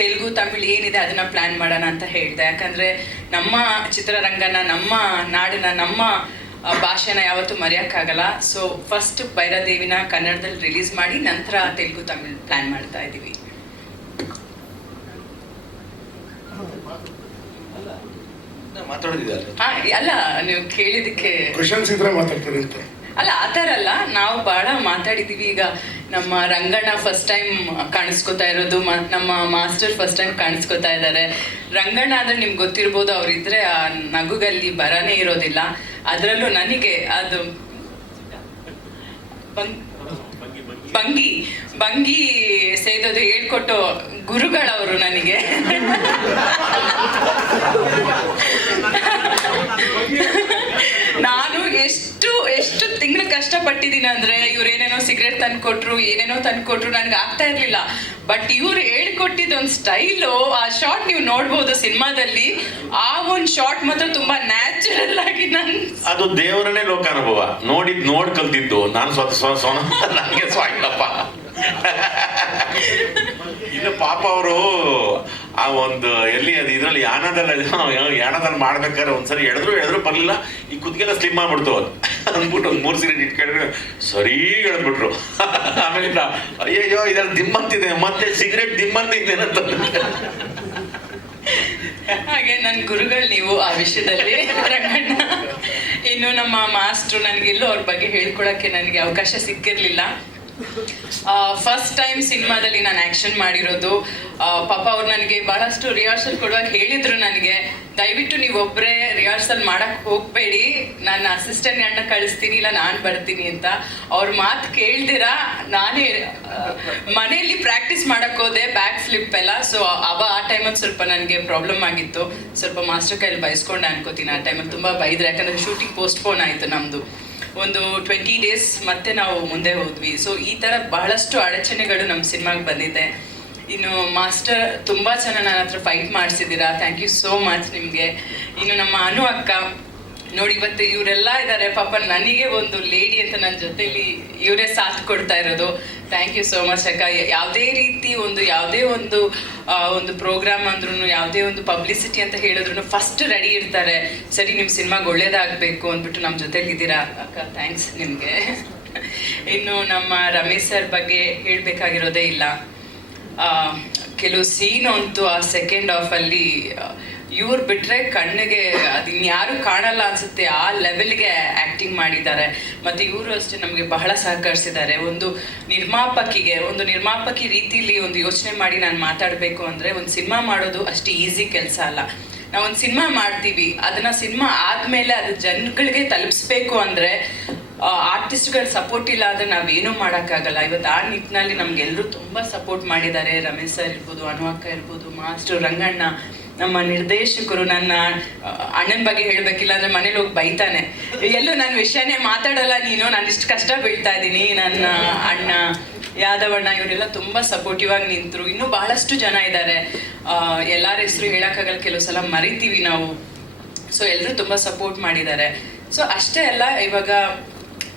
ತೆಲುಗು ತಮಿಳ್ ಏನಿದೆ ಅದನ್ನ ಪ್ಲಾನ್ ಮಾಡೋಣ ಅಂತ ಹೇಳಿದೆ. ಯಾಕಂದ್ರೆ ನಮ್ಮ ಚಿತ್ರರಂಗನ ನಮ್ಮ ನಾಡಿನ ನಮ್ಮ ಭಾಷೆನ ಯಾವತ್ತೂ ಮರೆಯಕ್ಕಾಗಲ್ಲ. ಸೊ ಫಸ್ಟ್ ಭೈರಾದೇವಿನ ಕನ್ನಡದಲ್ಲಿ ರಿಲೀಸ್ ಮಾಡಿ ನಂತರ ತೆಲುಗು ತಮಿಳ್ ಪ್ಲಾನ್ ಮಾಡ್ತಾ ಇದ್ದೀವಿ. ಅಲ್ಲ? ನೀವು ಕೇಳಿದಕ್ಕೆ ಅಲ್ಲ ಆ ಥರ ಅಲ್ಲ. ನಾವು ಬಹಳ ಮಾತಾಡಿದೀವಿ ಈಗ ನಮ್ಮ ರಂಗಣ್ಣ ಫಸ್ಟ್ ಟೈಮ್ ಕಾಣಿಸ್ಕೊತಾ ಇರೋದು ನಮ್ಮ ಮಾಸ್ಟರ್ ಫಸ್ಟ್ ಟೈಮ್ ಕಾಣಿಸ್ಕೊತಾ ಇದ್ದಾರೆ. ರಂಗಣ್ಣ ಅಂದ್ರೆ ನಿಮ್ಗೆ ಗೊತ್ತಿರ್ಬೋದು ಅವ್ರಿದ್ರೆ ಆ ನಗುಗಲ್ಲಿ ಬರನೇ ಇರೋದಿಲ್ಲ. ಅದರಲ್ಲೂ ನನಗೆ ಅದು ಭಂಗಿ ಭಂಗಿ ಸೇದೋದು ಹೇಳ್ಕೊಟ್ಟು ಗುರುಗಳವರು ನನಗೆ ನಾನು ಎಷ್ಟು ಎಷ್ಟು ತಿಂಗಳು ಕಷ್ಟಪಟ್ಟಿದ್ದೀನಿ ಅಂದ್ರೆ ಇವ್ರು ಏನೇನೋ ಸಿಗರೇಟ್ ತಂದು ಕೊಟ್ರು ಏನೇನೋ ತಂದು ಕೊಟ್ರು ನನ್ಗೆ ಆಗ್ತಾ ಇರ್ಲಿಲ್ಲ. ಬಟ್ ಇವ್ರು ಹೇಳ್ಕೊಟ್ಟಿದ್ದ ಒಂದ್ ಸ್ಟೈಲು ಆ ಶಾರ್ಟ್ ನೀವು ನೋಡ್ಬೋದು ಸಿನಿಮಾದಲ್ಲಿ. ಆ ಒಂದು ಶಾರ್ಟ್ ಮಾತ್ರ ತುಂಬಾ ನ್ಯಾಚುರಲ್ ಆಗಿ ನನ್ ಅದು ದೇವರನ್ನೇ ಲೋಕಾನುಭವ. ನೋಡಿದ್ ನೋಡ್ ಕಲ್ತಿದ್ದು. ನಾನು ಸ್ವತ ಸ್ವ ಸ್ವನ ನನಗೆ ಸ್ವಾಗಿಲ್ಲಪ್ಪ ಇನ್ನು ಪಾಪ ಅವರು ಆ ಒಂದು ಎಲ್ಲಿ ಅದು ಇದ್ರಲ್ಲಿ ಯಾಣದಲ್ಲಿ ಯಾನದಲ್ಲಿ ಮಾಡ್ಬೇಕಾದ್ರೆ ಒಂದ್ಸರಿ ಎಳೆದ್ರು ಎಳೆದ್ರು ಬರ್ಲಿಲ್ಲ. ಈ ಕುದಿಗೆಲ್ಲ ಸ್ಲಿಮ್ ಮಾಡ್ಬಿಡ್ತು ಅದು ಅಂದ್ಬಿಟ್ಟು ಒಂದು ಮೂರು ಸಿಗರೇಟ್ ಇಟ್ಕೊಂಡ್ರೆ ಸರಿ ಹೇಳ್ಬಿಟ್ರು. ಆಮೇಲೆ ಅಯ್ಯಯ್ಯೋ, ಇದ್ರಲ್ಲಿ ದಿಮ್ಮಂತಿದೆ, ಮತ್ತೆ ಸಿಗರೇಟ್ ದಿಮ್ಮಂತಿದೆ ಅಂತ. ಹಾಗೆ ನನ್ನ ಗುರುಗಳು ನೀವು ಆ ವಿಷಯದಲ್ಲಿ ಇನ್ನು ನಮ್ಮ ಮಾಸ್ಟ್ರು ನನಗೆಲ್ಲೂ ಅವ್ರ ಬಗ್ಗೆ ಹೇಳ್ಕೊಳಕ್ಕೆ ನನಗೆ ಅವಕಾಶ ಸಿಕ್ಕಿರ್ಲಿಲ್ಲ. ಫಸ್ಟ್ ಟೈಮ್ ಸಿನಿಮಾದಲ್ಲಿ ನಾನು ಆಕ್ಷನ್ ಮಾಡಿರೋದು. ಪಾಪ ಅವ್ರು ನನಗೆ ಬಹಳಷ್ಟು ರಿಹರ್ಸಲ್ ಕೊಡುವಾಗ ಹೇಳಿದ್ರು ನನಗೆ, ದಯವಿಟ್ಟು ನೀವು ಒಬ್ಬರೇ ರಿಹರ್ಸಲ್ ಮಾಡಕ್ಕೆ ಹೋಗ್ಬೇಡಿ. ನನ್ನ ಅಸಿಸ್ಟೆಂಟ್ ಅಣ್ಣ ಕಳಿಸ್ತೀನಿ, ಇಲ್ಲ ನಾನು ಬರ್ತೀನಿ ಅಂತ. ಅವ್ರ ಮಾತು ಕೇಳ್ದಿರಾ, ನಾನೇ ಮನೆಯಲ್ಲಿ ಪ್ರಾಕ್ಟೀಸ್ ಮಾಡಕ್ಕೆ ಹೋದೆ ಬ್ಯಾಕ್ ಫ್ಲಿಪ್ ಎಲ್ಲ. ಸೊ ಅವ ಆ ಟೈಮಲ್ಲಿ ಸ್ವಲ್ಪ ನನಗೆ ಪ್ರಾಬ್ಲಮ್ ಆಗಿತ್ತು. ಸ್ವಲ್ಪ ಮಾಸ್ಟರ್ ಕೈಯಲ್ಲಿ ಬಯಸ್ಕೊಂಡೆ ಅನ್ಕೋತೀನಿ. ಆ ಟೈಮಲ್ಲಿ ತುಂಬ ಬೈದ್ರೆ. ಯಾಕಂದ್ರೆ ಶೂಟಿಂಗ್ ಪೋಸ್ಟ್ಪೋನ್ ಆಯಿತು ನಮ್ಮದು ಒಂದು ಟ್ವೆಂಟಿ ಡೇಸ್ ಮತ್ತೆ ನಾವು ಮುಂದೆ ಹೋದ್ವಿ. ಸೊ ಈ ಥರ ಬಹಳಷ್ಟು ಅಡಚಣೆಗಳು ನಮ್ಮ ಸಿನಿಮಾಗೆ ಬಂದಿದೆ. ಇನ್ನು ಮಾಸ್ಟರ್ ತುಂಬ ಚೆನ್ನಾಗಿ ನನ್ನ ಹತ್ರ ಫೈಟ್ ಮಾಡಿಸಿದ್ದೀರಾ? ಥ್ಯಾಂಕ್ ಯು ಸೋ ಮಚ್ ನಿಮಗೆ. ಇನ್ನು ನಮ್ಮ ಅನು ಅಕ್ಕ ನೋಡಿ, ಇವತ್ತು ಇವರೆಲ್ಲ ಇದ್ದಾರೆ. ಪಾಪ ನನಗೆ ಒಂದು ಲೇಡಿ ಅಂತ ನನ್ನ ಜೊತೆಲಿ ಇವರೇ ಸಾಥ್ ಕೊಡ್ತಾ ಇರೋದು. ಥ್ಯಾಂಕ್ ಯು ಸೋ ಮಚ್ ಅಕ್ಕ. ಯಾವುದೇ ರೀತಿ ಒಂದು, ಯಾವುದೇ ಒಂದು ಒಂದು ಪ್ರೋಗ್ರಾಮ್ ಅಂದ್ರೂ ಯಾವುದೇ ಒಂದು ಪಬ್ಲಿಸಿಟಿ ಅಂತ ಹೇಳಿದ್ರು ಫಸ್ಟ್ ರೆಡಿ ಇರ್ತಾರೆ. ಸರಿ ನಿಮ್ಮ ಸಿನಿಮಾಗೆ ಒಳ್ಳೇದಾಗಬೇಕು ಅಂದ್ಬಿಟ್ಟು ನಮ್ಮ ಜೊತೆಲಿ ಇದ್ದೀರಾ? ಅಕ್ಕ ಥ್ಯಾಂಕ್ಸ್ ನಿಮಗೆ. ಇನ್ನು ನಮ್ಮ ರಮೇಶ್ ಸರ್ ಬಗ್ಗೆ ಹೇಳಬೇಕಾಗಿರೋದೇ ಇಲ್ಲ. ಕೆಲವು ಸೀನ್ ಅಂತೂ ಆ ಸೆಕೆಂಡ್ ಅಲ್ಲಿ ಇವ್ರು ಬಿಟ್ರೆ ಕಣ್ಣಿಗೆ ಅದು ಇನ್ಯಾರು ಕಾಣಲ್ಲ ಅನ್ಸುತ್ತೆ. ಆ ಲೆವೆಲ್ಗೆ ಆಕ್ಟಿಂಗ್ ಮಾಡಿದ್ದಾರೆ. ಮತ್ತೆ ಇವರು ಅಷ್ಟೇ ನಮಗೆ ಬಹಳ ಸಹಕರಿಸಿದ್ದಾರೆ. ಒಂದು ನಿರ್ಮಾಪಕಿಗೆ, ಒಂದು ನಿರ್ಮಾಪಕಿ ರೀತಿಲಿ ಒಂದು ಯೋಚನೆ ಮಾಡಿ ನಾನು ಮಾತಾಡಬೇಕು ಅಂದ್ರೆ ಒಂದು ಸಿನಿಮಾ ಮಾಡೋದು ಅಷ್ಟು ಈಸಿ ಕೆಲಸ ಅಲ್ಲ. ನಾವು ಒಂದು ಸಿನಿಮಾ ಮಾಡ್ತೀವಿ. ಅದನ್ನ ಸಿನಿಮಾ ಆದ್ಮೇಲೆ ಅದು ಜನಗಳಿಗೆ ತಲುಪಿಸ್ಬೇಕು ಅಂದ್ರೆ ಆರ್ಟಿಸ್ಟ್ಗಳ ಸಪೋರ್ಟ್ ಇಲ್ಲ ಅಂದ್ರೆ ನಾವೇನು ಮಾಡೋಕ್ಕಾಗಲ್ಲ. ಇವತ್ತು ಆ ನಿಟ್ಟಿನಲ್ಲಿ ನಮ್ಗೆಲ್ಲರೂ ತುಂಬ ಸಪೋರ್ಟ್ ಮಾಡಿದ್ದಾರೆ. ರಮೇಶ್ ಸರ್ ಇರ್ಬೋದು, ಅನುವಕ್ಕ ಇರ್ಬೋದು, ಮಾಸ್ಟರ್ ರಂಗಣ್ಣ, ನಮ್ಮ ನಿರ್ದೇಶಕರು ನನ್ನ ಅಣ್ಣನ ಬಗ್ಗೆ ಹೇಳ್ಬೇಕಿಲ್ಲ ಅಂದ್ರೆ ಮನೇಲಿ ಹೋಗಿ ಬೈತಾನೆ. ಎಲ್ಲೂ ನನ್ನ ವಿಷಯನೇ ಮಾತಾಡಲ್ಲ ನೀನು. ನಾನು ಇಷ್ಟು ಕಷ್ಟ ಬೀಳ್ತಾ ಇದ್ದೀನಿ. ನನ್ನ ಅಣ್ಣ ಯಾದವಣ್ಣ ಇವರೆಲ್ಲ ತುಂಬ ಸಪೋರ್ಟಿವ್ ಆಗಿ ನಿಂತರು. ಇನ್ನೂ ಬಹಳಷ್ಟು ಜನ ಇದ್ದಾರೆ. ಎಲ್ಲರ ಹೆಸರು ಹೇಳೋಕ್ಕಾಗಲ್ಲ. ಕೆಲವು ಸಲ ಮರಿತೀವಿ ನಾವು. ಸೊ ಎಲ್ಲರೂ ತುಂಬ ಸಪೋರ್ಟ್ ಮಾಡಿದ್ದಾರೆ. ಸೊ ಅಷ್ಟೇ ಅಲ್ಲ, ಇವಾಗ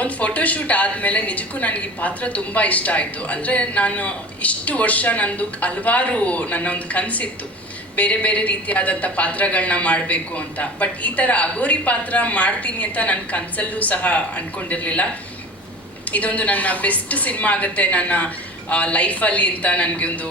ಒಂದು ಫೋಟೋಶೂಟ್ ಆದಮೇಲೆ ನಿಜಕ್ಕೂ ನನಗೆ ಈ ಪಾತ್ರ ತುಂಬ ಇಷ್ಟ ಆಯಿತು. ಅಂದರೆ ನಾನು ಇಷ್ಟು ವರ್ಷ ನಂದು ಹಲವಾರು ನನ್ನ ಒಂದು ಕನಸಿತ್ತು. ಬೇರೆ ಬೇರೆ ರೀತಿಯಾದಂಥ ಪಾತ್ರಗಳನ್ನ ಮಾಡಬೇಕು ಅಂತ. ಬಟ್ ಈ ಥರ ಅಗೋರಿ ಪಾತ್ರ ಮಾಡ್ತೀನಿ ಅಂತ ನನ್ನ ಕನಸಲ್ಲೂ ಸಹ ಅಂದ್ಕೊಂಡಿರಲಿಲ್ಲ ಇದೊಂದು ನನ್ನ ಬೆಸ್ಟ್ ಸಿನಿಮಾ ಆಗುತ್ತೆ ನನ್ನ ಲೈಫಲ್ಲಿ ಅಂತ ನನಗೆ ಒಂದು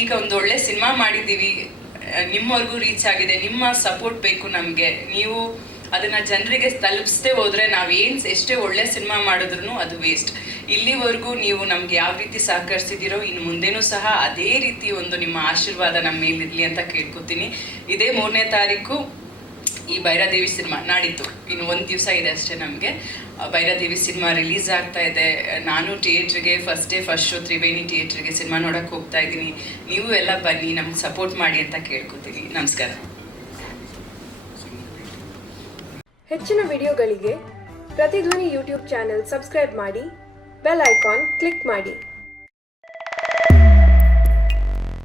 ಈಗ ಒಂದು ಒಳ್ಳೆ ಸಿನಿಮಾ ಮಾಡಿದ್ದೀವಿ. ನಿಮ್ಮವರೆಗೂ ರೀಚ್ ಆಗಿದೆ. ನಿಮ್ಮ ಸಪೋರ್ಟ್ ಬೇಕು ನಮಗೆ. ನೀವು ಅದನ್ನ ಜನರಿಗೆ ತಲುಪಿಸದೆ ಹೋದ್ರೆ ನಾವು ಎಷ್ಟೇ ಒಳ್ಳೆ ಸಿನಿಮಾ ಮಾಡಿದ್ರು ಅದು ವೇಸ್ಟ್ ಇಲ್ಲಿವರೆಗೂ ನೀವು ನಮ್ಗೆ ಯಾವ ರೀತಿ ಸಹಕರಿಸಿದಿರೋ ಇನ್ನು ಮುಂದೆನೂ ಸಹ ಅದೇ ರೀತಿ ಒಂದು ನಿಮ್ಮ ಆಶೀರ್ವಾದ ನಮ್ಮ ಮೇಲಿರ್ಲಿ ಅಂತ ಕೇಳ್ಕೊತೀನಿ. ಇದೇ ಮೂರನೇ ತಾರೀಕು. ಈ ಭೈರಾದೇವಿ ಸಿನಿಮಾ ನಾಡಿದ್ದು. ಇನ್ನು ಒಂದು ದಿವಸ ಇದೆ ಅಷ್ಟೇ ನಮಗೆ. ಭೈರಾದೇವಿ ಸಿನಿಮಾ ರಿಲೀಸ್ ಆಗ್ತಾ ಇದೆ. ನಾನು ಥಿಯೇಟ್ರಿಗೆ first day first show Triveni ಥಿಯೇಟ್ರಿಗೆ ಸಿನಿಮಾ ನೋಡಕ್ಕೆ ಹೋಗ್ತಾ ಇದ್ದೀನಿ. ನೀವು ಎಲ್ಲ ಬನ್ನಿ, ನಮ್ಗೆ ಸಪೋರ್ಟ್ ಮಾಡಿ ಅಂತ ಕೇಳ್ಕೊತೀನಿ. ನಮಸ್ಕಾರ. ಹೆಚ್ಚಿನ ವಿಡಿಯೋಗಳಿಗೆ ಪ್ರತಿಧ್ವನಿ ಯೂಟ್ಯೂಬ್ ಚಾನೆಲ್ ಸಬ್ಸ್ಕ್ರೈಬ್ ಮಾಡಿ, ಬೆಲ್ ಐಕಾನ್ ಕ್ಲಿಕ್ ಮಾಡಿ.